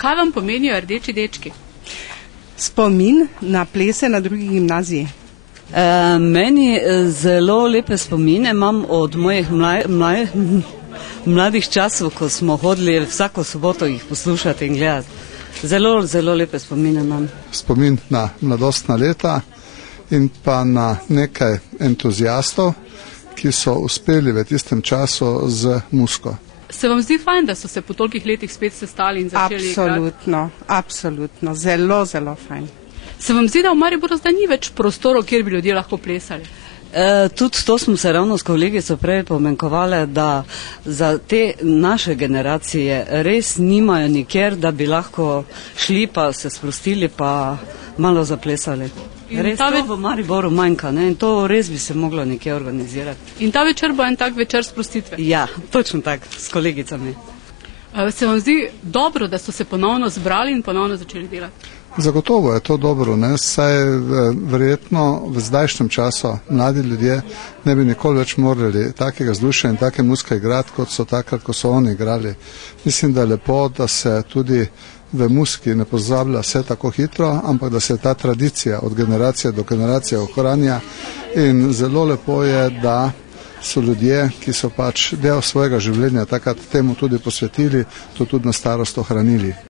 Kaj vam pomenijo Rdeči dečki? Spomin na plese na drugi gimnaziji. Meni zelo lepe spomine imam od mojih mladih časov, ko smo hodili vsako soboto jih poslušati in gledati. Zelo, zelo lepe spomine imam. Spomin na mladostna leta in pa na nekaj entuziastov, ki so uspeli v tistem času z muziko. Se vam zdi fajn, da so se po tolikih letih spet sestali in začeli igrati? Absolutno. Zelo, zelo fajn. Se vam zdi, da v Mariboru zdaj ni več prostorov, kjer bi ljudje lahko plesali? Tudi to smo se ravno s kolegico prej pomenkovali, da za te naše generacije res nimajo nikjer, da bi lahko šli pa se sprostili pa malo zaplesali. Res to v Mariboru manjka, ne? In to res bi se moglo nekje organizirati. In ta večer bo en tak večer sprostitve? Ja, točno tak, s kolegicami. Se vam zdi dobro, da so se ponovno zbrali in ponovno začeli delati? Zagotovo je to dobro, ne? Saj verjetno v zdajšnjem času mladi ljudje ne bi nikoli več morali takega vzdušja in take muzike igrati, kot so takrat, ko so oni igrali. Mislim, da je lepo, da se tudi v muziki ne pozablja vse tako hitro, ampak da se ta tradicija od generacije do generacije ohranja in zelo lepo je, da so ljudje, ki so pač del svojega življenja takrat temu tudi posvetili, to tudi na starost ohranili.